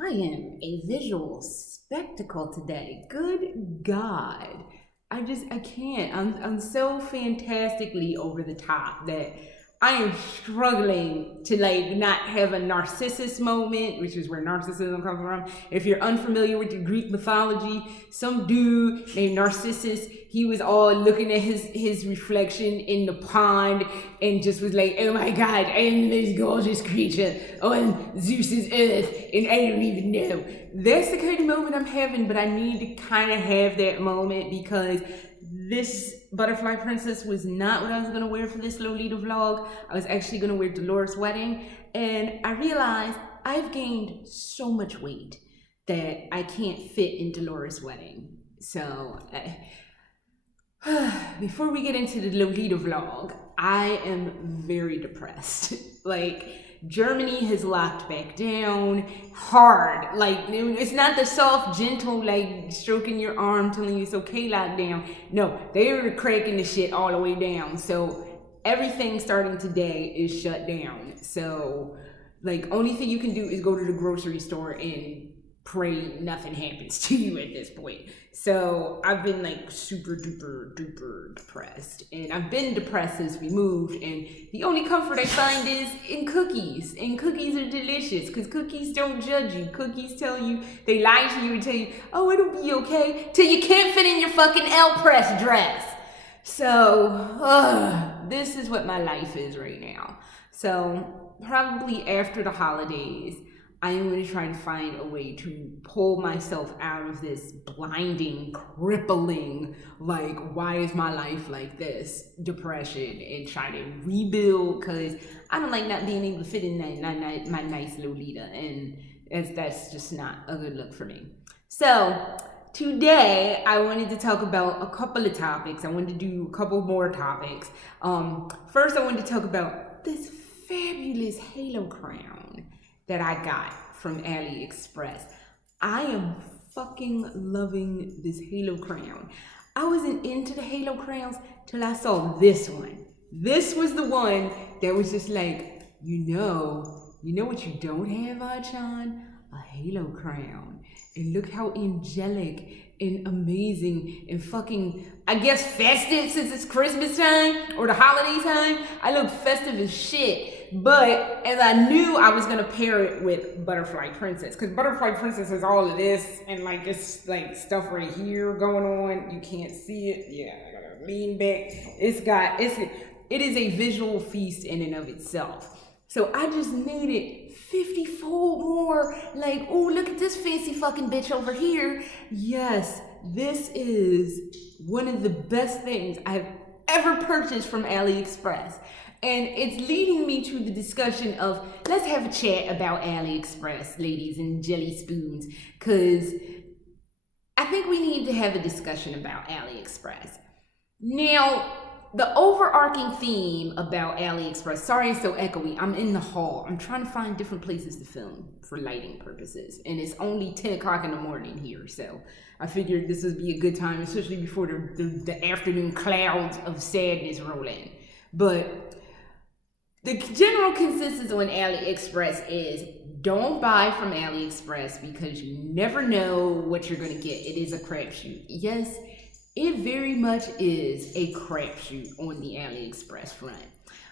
I am a visual spectacle today. Good God. I can't. I'm so fantastically over the top that I am struggling to like not have a narcissist moment, which is where narcissism comes from. If you're unfamiliar with the Greek mythology, some dude named Narcissus, he was all looking at his reflection in the pond and just was like, oh my God, I am this gorgeous creature on Zeus's earth, and I don't even know. That's the kind of moment I'm having, but I need to kind of have that moment because this butterfly princess was not what I was gonna wear for this Lolita vlog. I was actually gonna wear Dolores' wedding, and I realized I've gained so much weight that I can't fit in Dolores' wedding. So before we get into the Lolita vlog, I am very depressed. Like, Germany has locked back down hard. Like, it's not the soft, gentle, like, stroking your arm telling you it's okay lockdown. No, they were cracking the shit all the way down. So, everything starting today is shut down. So, like, only thing you can do is go to the grocery store and pray nothing happens to you at this point. So I've been like super duper duper depressed, and I've been depressed since we moved, and the only comfort I find is in cookies, and cookies are delicious because cookies don't judge you. Cookies tell you, they lie to you and tell you, oh, it'll be okay, till you can't fit in your fucking L-press dress. So this is what my life is right now. So probably after the holidays, I am going to try to find a way to pull myself out of this blinding, crippling, like, why is my life like this depression, and try to rebuild, because I don't like not being able to fit in my nice Lolita, and that's just not a good look for me. So today I wanted to talk about a couple of topics. I wanted to do a couple more topics. First, I wanted to talk about this fabulous halo crown that I got from Aliexpress. I am fucking loving this halo crown. I wasn't into the halo crowns till I saw this one. This was the one that was just like, you know what you don't have, Achan? A halo crown. And look how angelic and amazing and fucking, I guess, festive, since it's Christmas time or the holiday time. I look festive as shit. But as I knew I was gonna pair it with Butterfly Princess, because Butterfly Princess has all of this and like this like stuff right here going on. You can't see it. Yeah, I gotta lean back. It is a visual feast in and of itself. So I just needed 50-fold more. Like, oh, look at this fancy fucking bitch over here. Yes, this is one of the best things I've ever purchased from AliExpress. And it's leading me to the discussion of, let's have a chat about AliExpress, ladies and jelly spoons, because I think we need to have a discussion about AliExpress. Now, the overarching theme about AliExpress, sorry it's so echoey, I'm in the hall. I'm trying to find different places to film for lighting purposes. And it's only 10 o'clock in the morning here, so I figured this would be a good time, especially before the afternoon clouds of sadness roll in. But the general consensus on AliExpress is don't buy from AliExpress because you never know what you're going to get. It is a crapshoot. Yes, it very much is a crapshoot on the AliExpress front.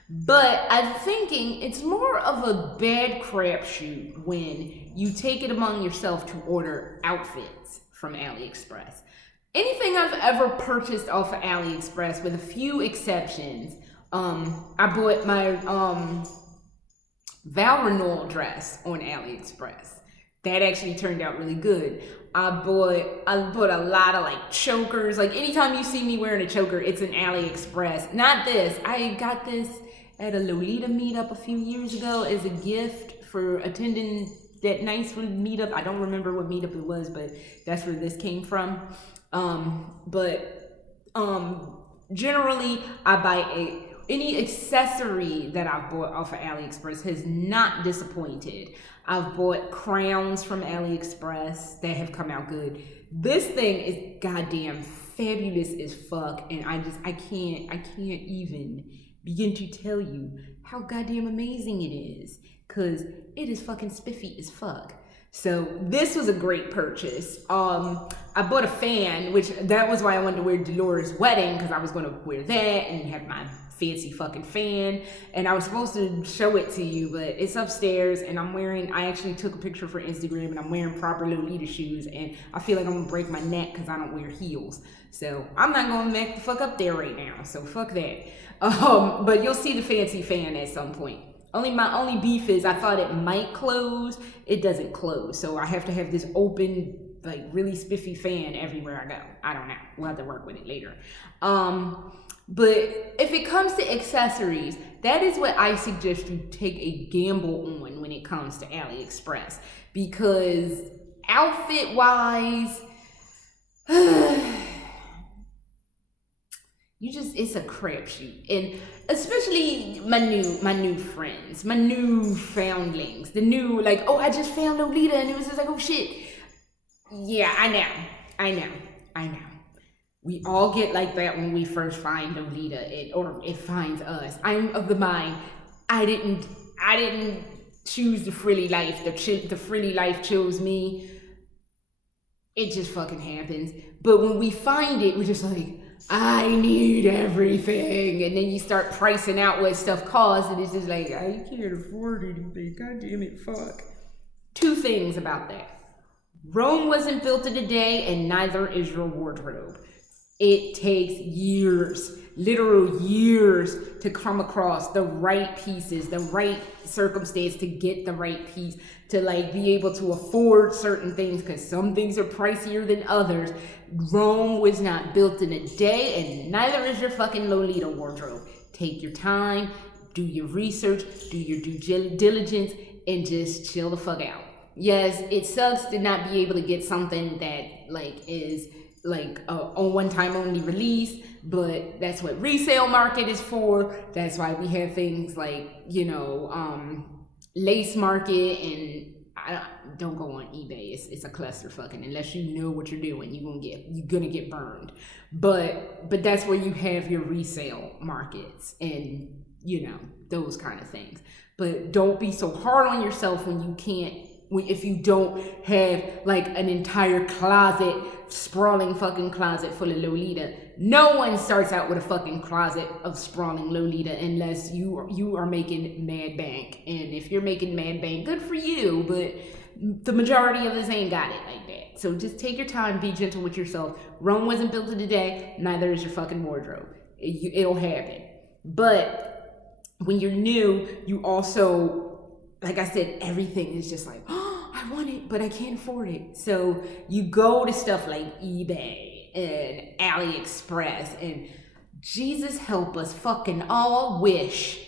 But I'm thinking it's more of a bad crapshoot when you take it among yourself to order outfits from AliExpress. Anything I've ever purchased off of AliExpress, with a few exceptions, I bought my Val Renault dress on AliExpress. That actually turned out really good. I bought a lot of like chokers. Like anytime you see me wearing a choker, it's an AliExpress. Not this. I got this at a Lolita meetup a few years ago as a gift for attending that nice meetup. I don't remember what meetup it was, but that's where this came from. Generally I buy any accessory that I've bought off of AliExpress has not disappointed. I've bought crowns from AliExpress that have come out good. This thing is goddamn fabulous as fuck, and I can't even begin to tell you how goddamn amazing it is, cause it is fucking spiffy as fuck. So this was a great purchase. I bought a fan, which that was why I wanted to wear Dolores' wedding, because I was going to wear that and have my fancy fucking fan. And I was supposed to show it to you, but it's upstairs, and I actually took a picture for Instagram, and I'm wearing proper Lolita shoes, and I feel like I'm going to break my neck because I don't wear heels. So I'm not going to back the fuck up there right now. So fuck that. But you'll see the fancy fan at some point. My only beef is I thought it might close. It doesn't close. So I have to have this open, like really spiffy fan everywhere I go. I don't know. We'll have to work with it later. But if it comes to accessories, that is what I suggest you take a gamble on when it comes to Aliexpress. Because outfit wise, it's a crapshoot. And especially my new friends, my new foundlings, I just found Lolita, and it was just like, oh shit. Yeah, I know. We all get like that when we first find Lolita, or it finds us. I'm of the mind, I didn't choose the frilly life. The frilly life chose me. It just fucking happens. But when we find it, we're just like, I need everything. And then you start pricing out what stuff costs, and it's just like, I can't afford anything. God damn it, fuck. Two things about that. Rome wasn't built in a day, and neither is your wardrobe. It takes years, literal years, to come across the right pieces, the right circumstance to get the right piece, to like be able to afford certain things, because some things are pricier than others. Rome was not built in a day, and neither is your fucking Lolita wardrobe. Take your time, do your research, do your due diligence, and just chill the fuck out. Yes, it sucks to not be able to get something that like is like a one-time only release, but that's what resale market is for. That's why we have things like, lace market, and don't go on eBay. It's a clusterfuck, and unless you know what you're doing, you're gonna get burned. But that's where you have your resale markets and those kind of things. But don't be so hard on yourself if you don't have like an entire sprawling fucking closet full of Lolita. No one starts out with a fucking closet of sprawling Lolita unless you are making mad bank. And if you're making mad bank, good for you, but the majority of us ain't got it like that. So just take your time, be gentle with yourself. Rome wasn't built in a day, neither is your fucking wardrobe. It'll happen. But when you're new, you also, like I said, everything is just like, oh, I want it, but I can't afford it. So you go to stuff like eBay and Aliexpress, and Jesus help us fucking all Wish.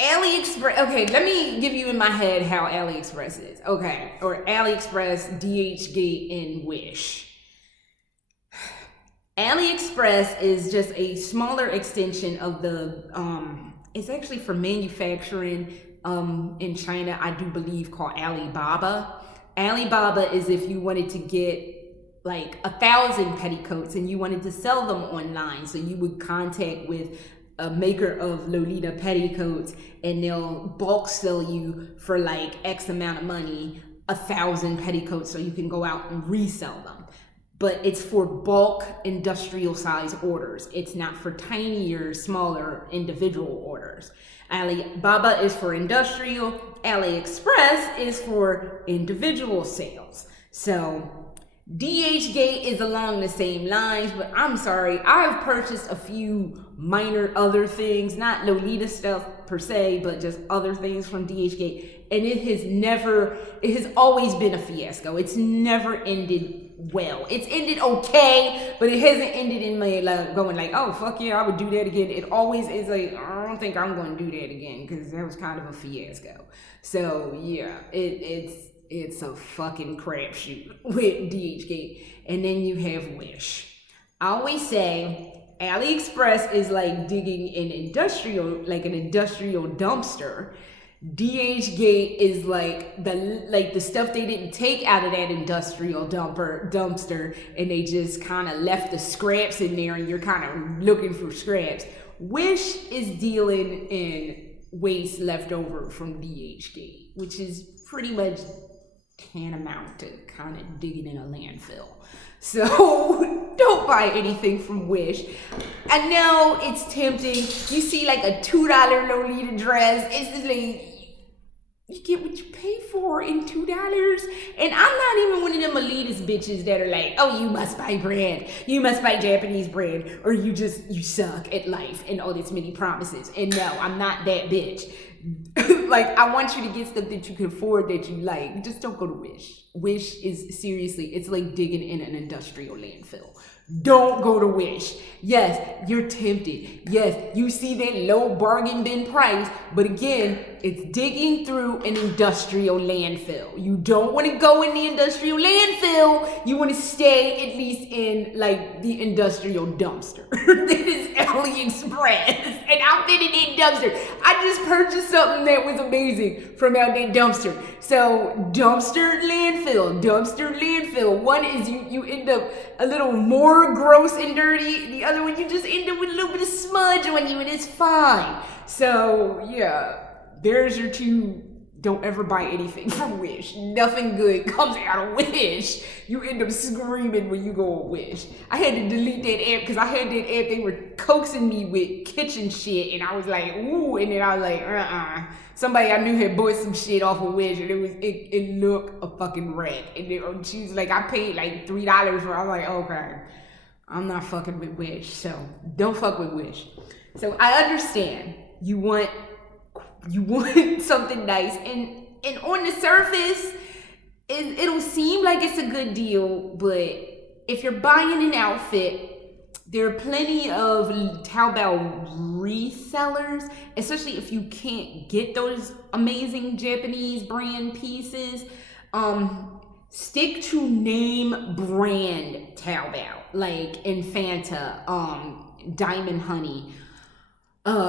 Aliexpress, okay, let me give you in my head how Aliexpress is. Okay, or Aliexpress, DHgate, and Wish. Aliexpress is just a smaller extension of the, it's actually for manufacturing in China, I do believe, called Alibaba. Alibaba is if you wanted to get like 1,000 petticoats and you wanted to sell them online. So you would contact with a maker of Lolita petticoats, and they'll bulk sell you for like X amount of money, 1,000 petticoats, so you can go out and resell them. But it's for bulk industrial size orders. It's not for tinier, smaller individual orders. Alibaba is for industrial. Aliexpress is for individual sales. So DHgate is along the same lines, but I'm sorry, I've purchased a few minor other things, not Lolita stuff per se, but just other things from DHgate, and it has always been a fiasco. It's never ended well. It's ended okay, but it hasn't ended in my going like, oh fuck yeah, I would do that again. It always is like, I don't think I'm going to do that again, because that was kind of a fiasco. So yeah, it's a fucking crapshoot with DHgate. And then you have Wish. I always say Aliexpress is like digging an industrial dumpster. DHgate is like the stuff they didn't take out of that industrial dumpster, and they just kind of left the scraps in there, and you're kind of looking for scraps. Wish is dealing in waste left over from DHgate, which is pretty much tantamount to kind of digging in a landfill. So don't buy anything from Wish. I know it's tempting. You see like a $2 Lolita dress. It's just like, you get what you pay for in $2. And I'm not even one of them elitist bitches that are like, oh, you must buy brand. You must buy Japanese brand, or you suck at life and all this many promises. And no, I'm not that bitch. Like, I want you to get stuff that you can afford, that you like. Just don't go to Wish. Wish is seriously, it's like digging in an industrial landfill. Don't go to Wish. Yes, you're tempted. Yes, you see that low bargain bin price, but again, it's digging through an industrial landfill. You don't want to go in the industrial landfill. You want to stay at least in like the industrial dumpster. This is Aliexpress, and I'm in that dumpster. I just purchased something that was amazing from out that dumpster. So dumpster, landfill. One is you end up a little more gross and dirty. The other one, you just end up with a little bit of smudge on you, and it's fine. So yeah, there's your two. Don't ever buy anything from Wish. Nothing good comes out of Wish. You end up screaming when you go on Wish. I had to delete that app because I had that app. They were coaxing me with kitchen shit, and I was like, ooh, and then I was like, Somebody I knew had bought some shit off of Wish, and it looked a fucking wreck. And she was like, I paid like $3 for it. I was like, okay, I'm not fucking with Wish, so don't fuck with Wish. So I understand you want something nice, and on the surface, it'll seem like it's a good deal, but if you're buying an outfit, there are plenty of Taobao resellers, especially if you can't get those amazing Japanese brand pieces. Stick to name brand Taobao, like Infanta, Diamond Honey,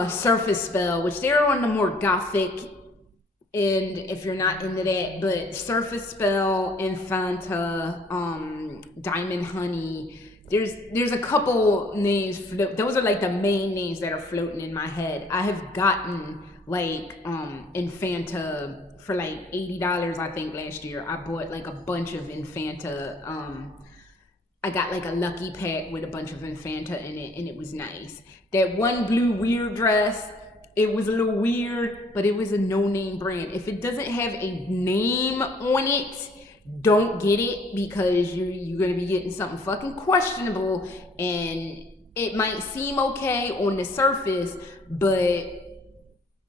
Surface Spell, which they're on the more gothic end if you're not into that, but Surface Spell, Infanta, Diamond Honey. There's a couple names. Those are like the main names that are floating in my head. I have gotten like Infanta for like $80, I think, last year. I bought like a bunch of Infanta. I got like a lucky pack with a bunch of Infanta in it, and it was nice. That one blue weird dress, it was a little weird, but it was a no-name brand. If it doesn't have a name on it, don't get it, because you're gonna be getting something fucking questionable, and it might seem okay on the surface, but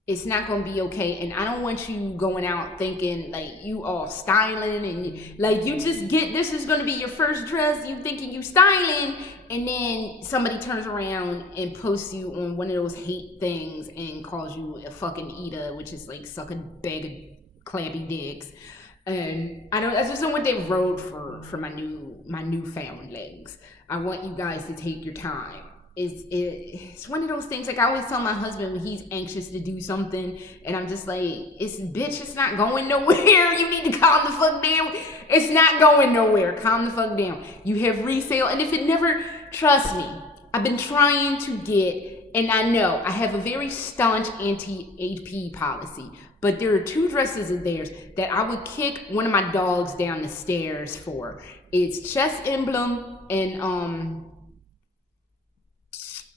it's not gonna be okay. And I don't want you going out thinking like you all styling, and like you just get, this is gonna be your first dress, you thinking you styling, and then somebody turns around and posts you on one of those hate things and calls you a fucking eater, which is like suck a bag of clammy dicks. And I just don't want that road for my newfound legs. I want you guys to take your time. It's one of those things, like I always tell my husband when he's anxious to do something, and I'm just like, it's not going nowhere. You need to calm the fuck down. It's not going nowhere. Calm the fuck down. You have resale, and if it never, trust me, I've been trying to get, and I know I have a very staunch anti-AP policy, but there are two dresses of theirs that I would kick one of my dogs down the stairs for. It's Chest Emblem and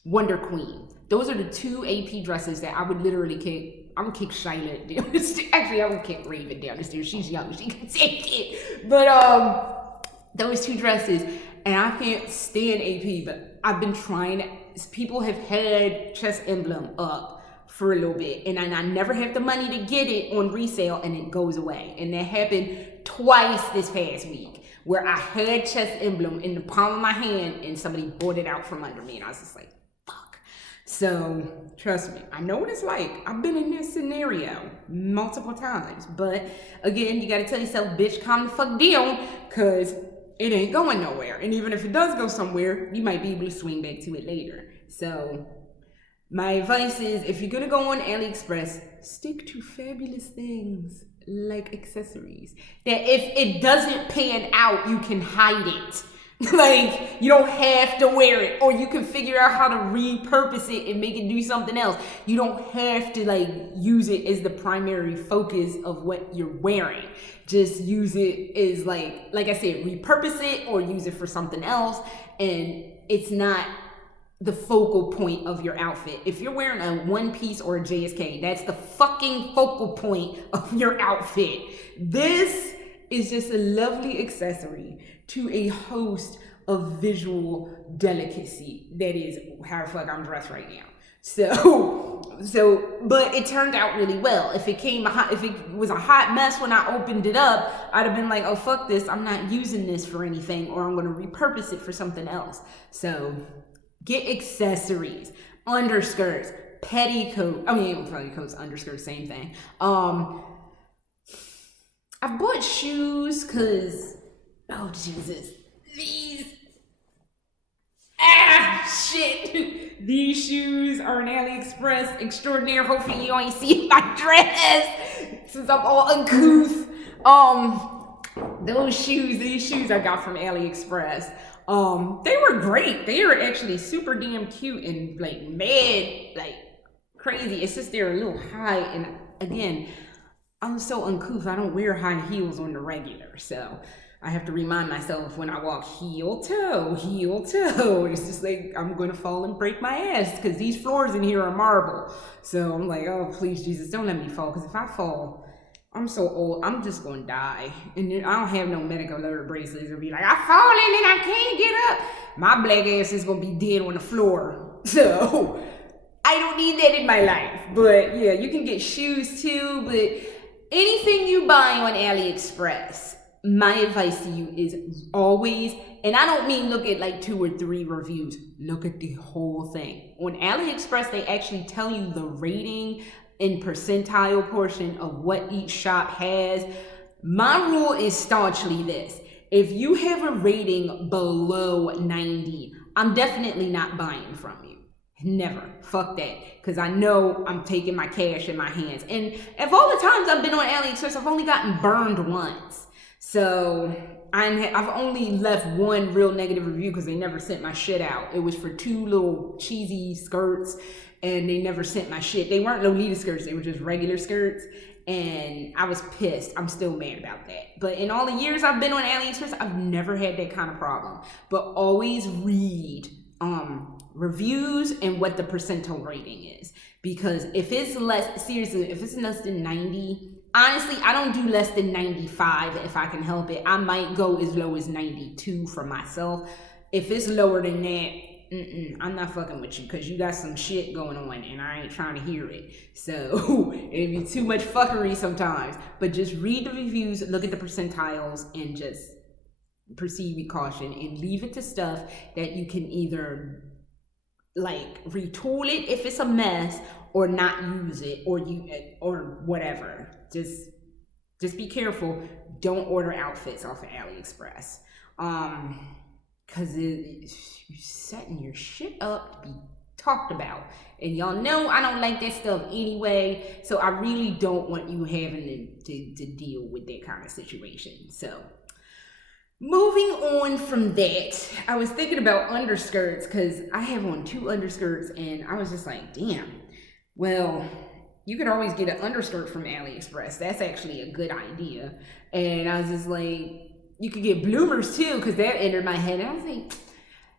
Wonder Queen. Those are the two AP dresses that I would literally kick. I would kick Charlotte down the stairs. Actually, I would kick Raven down the stairs. She's young, she can take it. But those two dresses, and I can't stand AP, but I've been trying. People have had Chest Emblem up for a little bit, and I never have the money to get it on resale, and it goes away. And that happened twice this past week, where I had Chest Emblem in the palm of my hand and somebody bought it out from under me, and I was just like, fuck. So trust me, I know what it's like. I've been in this scenario multiple times, but again, you gotta tell yourself, bitch, calm the fuck down, because it ain't going nowhere. And even if it does go somewhere, you might be able to swing back to it later. So my advice is, if you're gonna go on Aliexpress, stick to fabulous things like accessories. That if it doesn't pan out, you can hide it. Like, you don't have to wear it, or you can figure out how to repurpose it and make it do something else. You don't have to like use it as the primary focus of what you're wearing. Just use it as like I said, repurpose it or use it for something else. And it's not the focal point of your outfit. If you're wearing a one piece or a JSK, that's the fucking focal point of your outfit. This is just a lovely accessory to a host of visual delicacy. That is how the fuck I'm dressed right now. So, but it turned out really well. If it was a hot mess when I opened it up, I'd have been like, oh fuck this, I'm not using this for anything, or I'm gonna repurpose it for something else. So, get accessories, underskirts, petticoats, underskirts, same thing. I bought shoes because, oh Jesus, shit. These shoes are an Aliexpress extraordinaire. Hopefully you ain't see my dress since I'm all uncouth. These shoes I got from Aliexpress. They were great. They were actually super damn cute and like mad, like crazy. It's just they're a little high, and again, I'm so uncouth. I don't wear high heels on the regular, so I have to remind myself when I walk heel toe. It's just like I'm gonna fall and break my ass because these floors in here are marble. So I'm like, oh please Jesus, don't let me fall, because if I fall, I'm so old, I'm just gonna die. And then I don't have no medical alert bracelets. It'll be like, I fallen and I can't get up. My black ass is gonna be dead on the floor. So I don't need that in my life. But yeah, you can get shoes too, but anything you buy on Aliexpress, my advice to you is always, and I don't mean look at like 2 or 3 reviews, look at the whole thing. On Aliexpress, they actually tell you the rating and percentile portion of what each shop has. My rule is staunchly this: if you have a rating below 90, I'm definitely not buying from you. Never. Fuck that. Because I know I'm taking my cash in my hands. And of all the times I've been on Aliexpress, I've only gotten burned once. So I've only left 1 real negative review because they never sent my shit out. It was for 2 little cheesy skirts, and they never sent my shit. They weren't Lolita skirts, they were just regular skirts. And I was pissed. I'm still mad about that. But in all the years I've been on Aliexpress, I've never had that kind of problem. But always read reviews and what the percentile rating is. Because if it's less than 90, honestly, I don't do less than 95 if I can help it. I might go as low as 92 for myself. If it's lower than that, I'm not fucking with you, because you got some shit going on and I ain't trying to hear it. So it'd be too much fuckery sometimes. But just read the reviews, look at the percentiles, and just proceed with caution, and leave it to stuff that you can either like retool it if it's a mess, or not use it, or whatever. Just be careful. Don't order outfits off of Aliexpress. Cause you're setting your shit up to be talked about. And y'all know I don't like that stuff anyway. So I really don't want you having to deal with that kind of situation. So moving on from that, I was thinking about underskirts, because I have on 2 underskirts, and I was just like, damn, well, you could always get an underskirt from Aliexpress. That's actually a good idea. And I was just like, you could get bloomers too, because that entered my head. And I was like,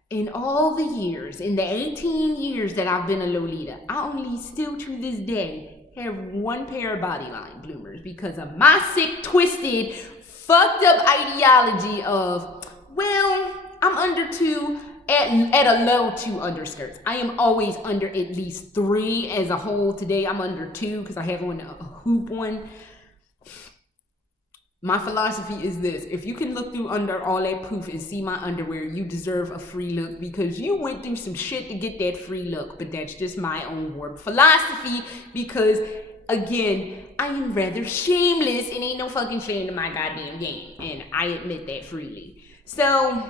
in all the years, in the 18 years that I've been a Lolita, I only still to this day have 1 pair of bodyline bloomers because of my sick, twisted, fucked up ideology of, well, I'm under 2 at a low 2 underskirts. I am always under at least 3 as a whole. Today I'm under 2 because I have on a hoop one. My philosophy is this: if you can look through under all that poof and see my underwear, you deserve a free look, because you went through some shit to get that free look. But that's just my own warped philosophy, because again, I am rather shameless and ain't no fucking shame in my goddamn game, and I admit that freely. So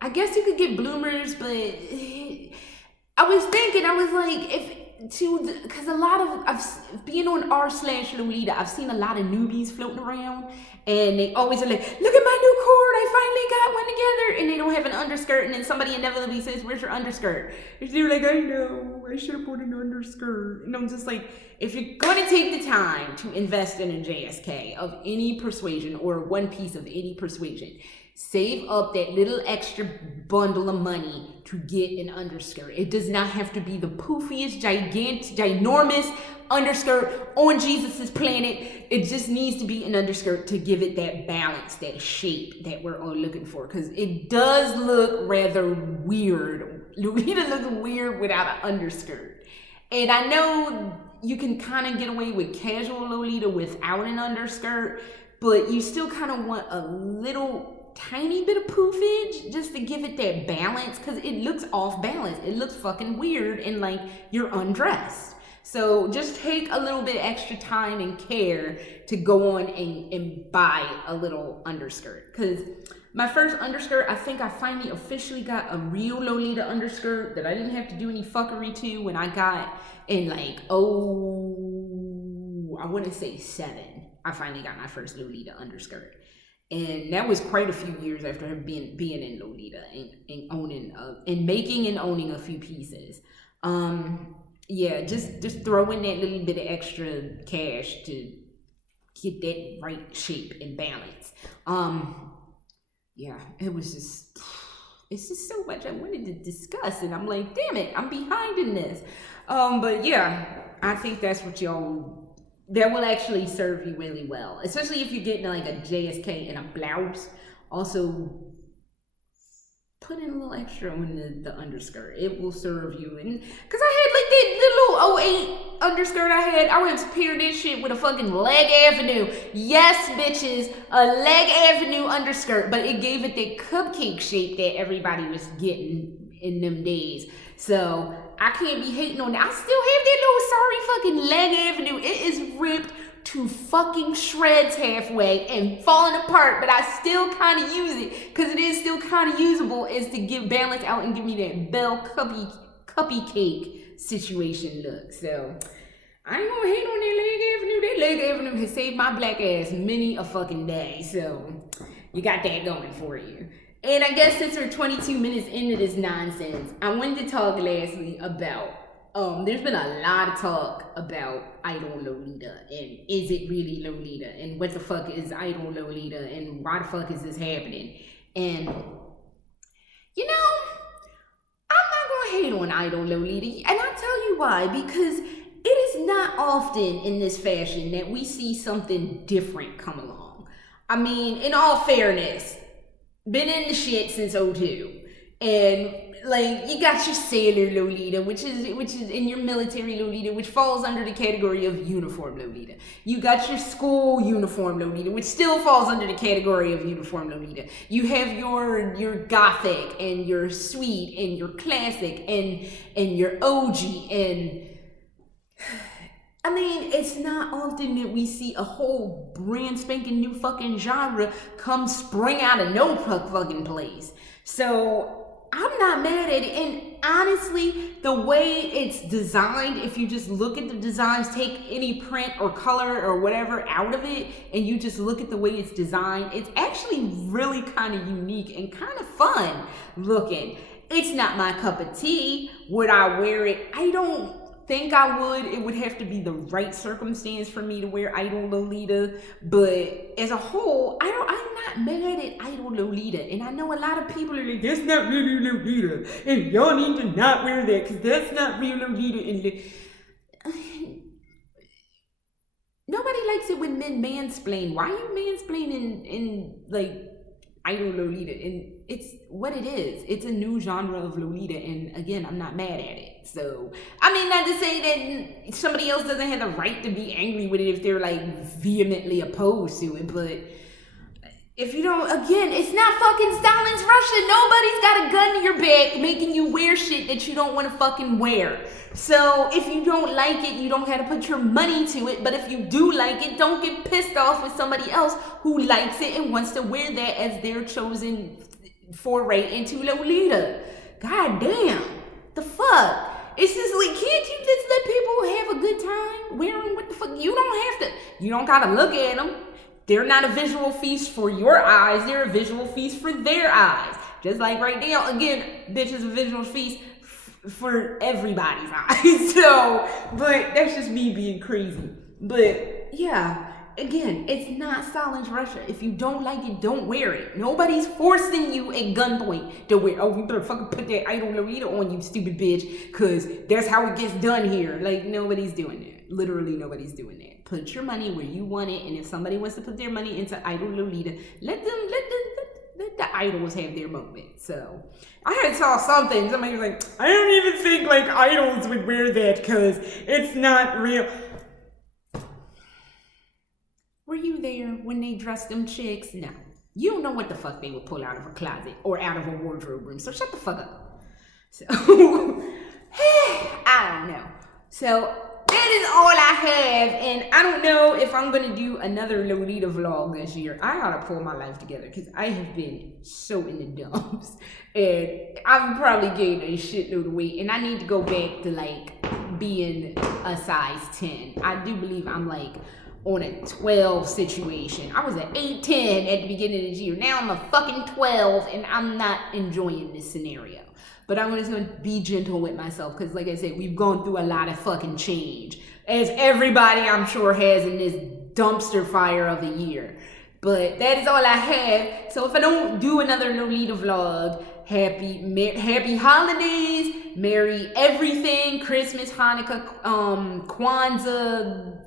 I guess you could get bloomers, but I was thinking, I was like, because a lot of being on r/Lolita, I've seen a lot of newbies floating around, and they always are like, look at my new cord, I finally got one together, and they don't have an underskirt, and then somebody inevitably says, where's your underskirt? And they're like, I know, I should have put an underskirt. And I'm just like, if you're going to take the time to invest in a JSK of any persuasion or one piece of any persuasion, save up that little extra bundle of money to get an underskirt. It does not have to be the poofiest, ginormous underskirt on Jesus's planet. It just needs to be an underskirt to give it that balance, that shape that we're all looking for. Because it does look rather weird. Lolita looks weird without an underskirt. And I know you can kind of get away with casual Lolita without an underskirt, but you still kind of want a little tiny bit of poofage just to give it that balance, because it looks off balance. It looks fucking weird and like you're undressed. So just take a little bit extra time and care to go on and buy a little underskirt. Because my first underskirt, I think I finally officially got a real Lolita underskirt that I didn't have to do any fuckery to when I got in like, I want to say 7. I finally got my first Lolita underskirt. And that was quite a few years after being in Lolita and owning and making and owning a few pieces. Yeah, just throw in that little bit of extra cash to get that right shape and balance. Yeah, it's just so much I wanted to discuss, and I'm like, damn it, I'm behind in this. But yeah, I think that's what that will actually serve you really well, especially if you're getting like a JSK and a blouse. Also, put in a little extra on the underskirt. It will serve you. And because I had like that little 08 underskirt I was pairing this shit with a fucking Leg Avenue. Yes, bitches, a Leg Avenue underskirt, but it gave it that cupcake shape that everybody was getting in them days. So I can't be hating on that. I still have that little sorry fucking Leg Avenue. It is ripped to fucking shreds halfway and falling apart, but I still kind of use it because it is still kind of usable, is to give balance out and give me that bell cuppy cake situation look. So I ain't gonna hate on that Leg Avenue. That Leg Avenue has saved my black ass many a fucking day. So you got that going for you. And I guess since we're 22 minutes into this nonsense, I wanted to talk lastly about, there's been a lot of talk about Idol Lolita, and is it really Lolita, and what the fuck is Idol Lolita, and why the fuck is this happening? And, you know, I'm not gonna hate on Idol Lolita, and I'll tell you why, because it is not often in this fashion that we see something different come along. I mean, in all fairness, been in the shit since 02, and like you got your sailor Lolita, which is in your military Lolita, which falls under the category of uniform Lolita. You got your school uniform Lolita, which still falls under the category of uniform Lolita. You have your gothic and your sweet and your classic and your OG, and I mean, it's not often that we see a whole brand spanking new fucking genre come spring out of no fucking place. So I'm not mad at it. And honestly, the way it's designed, if you just look at the designs, take any print or color or whatever out of it, and you just look at the way it's designed, it's actually really kind of unique and kind of fun looking. It's not my cup of tea. Would I wear it? I don't think I would. It would have to be the right circumstance for me to wear Idol Lolita, but as a whole, I'm not mad at Idol Lolita, and I know a lot of people are like, that's not really Lolita, and y'all need to not wear that because that's not real Lolita. And nobody likes it when men mansplain. Why are you mansplaining in like Idol Lolita? And it's what it is. It's a new genre of Lolita, and again, I'm not mad at it. So, I mean, not to say that somebody else doesn't have the right to be angry with it if they're like vehemently opposed to it, but if you don't, again, it's not fucking Stalin's Russia. Nobody's got a gun to your back making you wear shit that you don't want to fucking wear. So if you don't like it, you don't have to put your money to it. But if you do like it, don't get pissed off with somebody else who likes it and wants to wear that as their chosen foray into Lolita. God damn. The fuck? It's just like, can't you just let people have a good time wearing what the fuck? You don't have to. You don't gotta look at them. They're not a visual feast for your eyes. They're a visual feast for their eyes. Just like right now, again, bitch is a visual feast for everybody's eyes. So, but that's just me being crazy. But yeah, again, it's not Stalin's Russia. If you don't like it, don't wear it. Nobody's forcing you at gunpoint to wear. Oh, you better fucking put that Idol Lolita on, you stupid bitch, because that's how it gets done here. Like, nobody's doing that. Literally, nobody's doing that. Put your money where you want it, and if somebody wants to put their money into Idol Lolita, let the idols have their moment. So I had saw something. Somebody was like, I don't even think like idols would wear that because it's not real. Were you there when they dressed them chicks? No. You don't know what the fuck they would pull out of a closet or out of a wardrobe room. So shut the fuck up. So I don't know. So that is all I have, and I don't know if I'm gonna do another Lolita vlog this year. I gotta pull my life together because I have been so in the dumps, and I've probably gained a shitload of weight, and I need to go back to like being a size 10. I do believe I'm like on a 12 situation. I was an 8-10 at the beginning of this year. Now I'm a fucking 12, and I'm not enjoying this scenario. But I'm just going to be gentle with myself because, like I said, we've gone through a lot of fucking change. As everybody, I'm sure, has in this dumpster fire of a year. But that is all I have. So if I don't do another Lolita vlog, happy holidays, merry everything, Christmas, Hanukkah, Kwanzaa,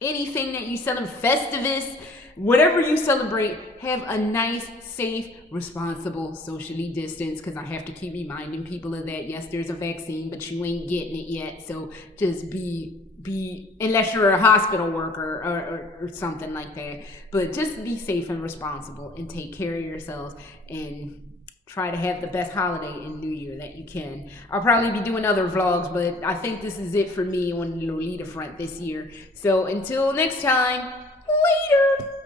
anything that you celebrate, Festivus, whatever you celebrate, have a nice, safe, responsible, socially distanced, because I have to keep reminding people of that. Yes, there's a vaccine, but you ain't getting it yet. So just be unless you're a hospital worker or something like that. But just be safe and responsible and take care of yourselves and try to have the best holiday in New Year that you can. I'll probably be doing other vlogs, but I think this is it for me on the Lolita front this year. So until next time,